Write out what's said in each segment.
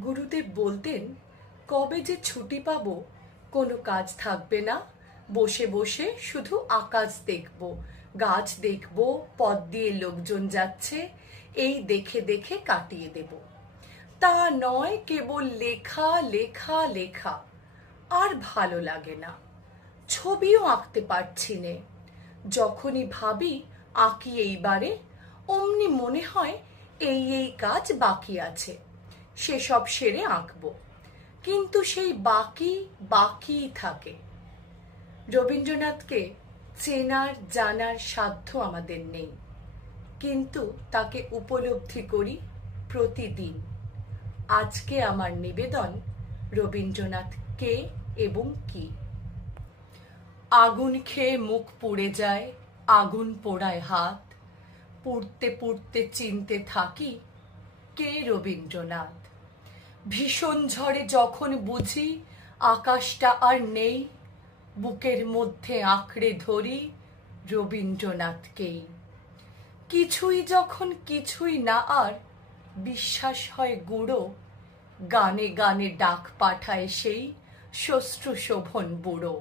গুরুদেব বলতেন, কবে যে ছুটি পাবো, কোনো কাজ থাকবে না, বসে বসে শুধু আকাশ দেখব, গাছ দেখব, পথ দিয়ে লোকজন যাচ্ছে, এই দেখে দেখে কাটিয়ে দেব। তা নয়, কেবল লেখা লেখা লেখা। আর ভালো লাগে না, ছবিও আঁকতে পারছি নে। যখনই ভাবি আঁকি এইবারে, অমনি মনে হয় এই কাজ বাকি আছে, সেসব সেরে আঁকবো। কিন্তু সেই বাকি বাকিই থাকে। রবীন্দ্রনাথকে চেনার জানার সাধ্য আমাদের নেই, কিন্তু তাকে উপলব্ধি করি প্রতিদিন। আজকে আমার নিবেদন রবীন্দ্রনাথ কে এবং কি। আগুন খেয়ে মুখ পুড়ে যায়, আগুন পোড়ায় হাত, পুড়তে পুড়তে চিনতে থাকি কে রবীন্দ্রনাথ। ভীষণ ঝড়ে যখন বুঝি আকাশটা আর নেই, বুকের মধ্যে আঁকড়ে ধরি রবীন্দ্রনাথকেই। কিছুই যখন কিছুই না আর, বিশ্বাস হয় গুঁড়ো, গানে গানে ডাক পাঠায় সেই শ্বশ্রুশোভন বুড়ো।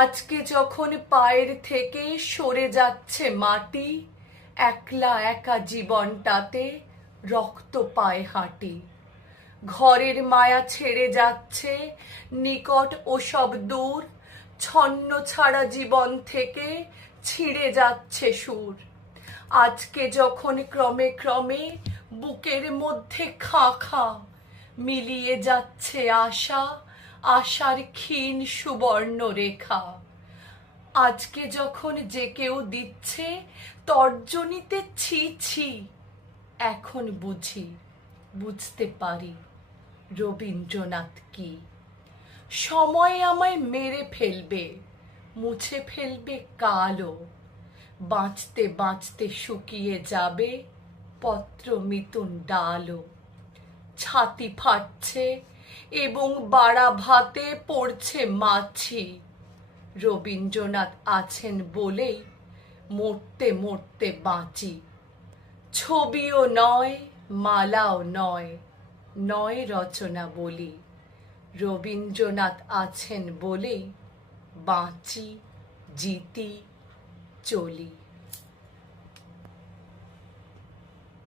আজকে যখন পায়ের থেকে সরে যাচ্ছে মাটি, একলা একা জীবনটাতে রক্ত পায়ে হাঁটি। ঘরের মায়া ছেড়ে যাচ্ছে, নিকট ওসব দূর, ছন্ন ছাড়া জীবন থেকে ছিঁড়ে যাচ্ছে সুর। আজকে যখন ক্রমে ক্রমে বুকের মধ্যে খাঁ খাঁ, মিলিয়ে যাচ্ছে আশা, আশার ক্ষীণ সুবর্ণ রেখা। আজকে যখন যে কেউ দিচ্ছে তর্জনীতে ছি ছি, এখন বুঝি, বুঝতে পারি রবীন্দ্রনাথ কি। সময় আমায় মেরে ফেলবে, মুছে ফেলবে কালো, বাঁচতে বাঁচতে শুকিয়ে যাবে পত্র মিথুন ডালও। ছাতি ফাটছে এবং বাড়া ভাতে পড়ছে মাছি, রবীন্দ্রনাথ আছেন বলেই মরতে মরতে বাঁচি। ছবিও নয়, মালাও নয়, নয় রচনা বলি, রবীন্দ্রনাথ আছেন বলেই বাঁচি, জিতি, চলি।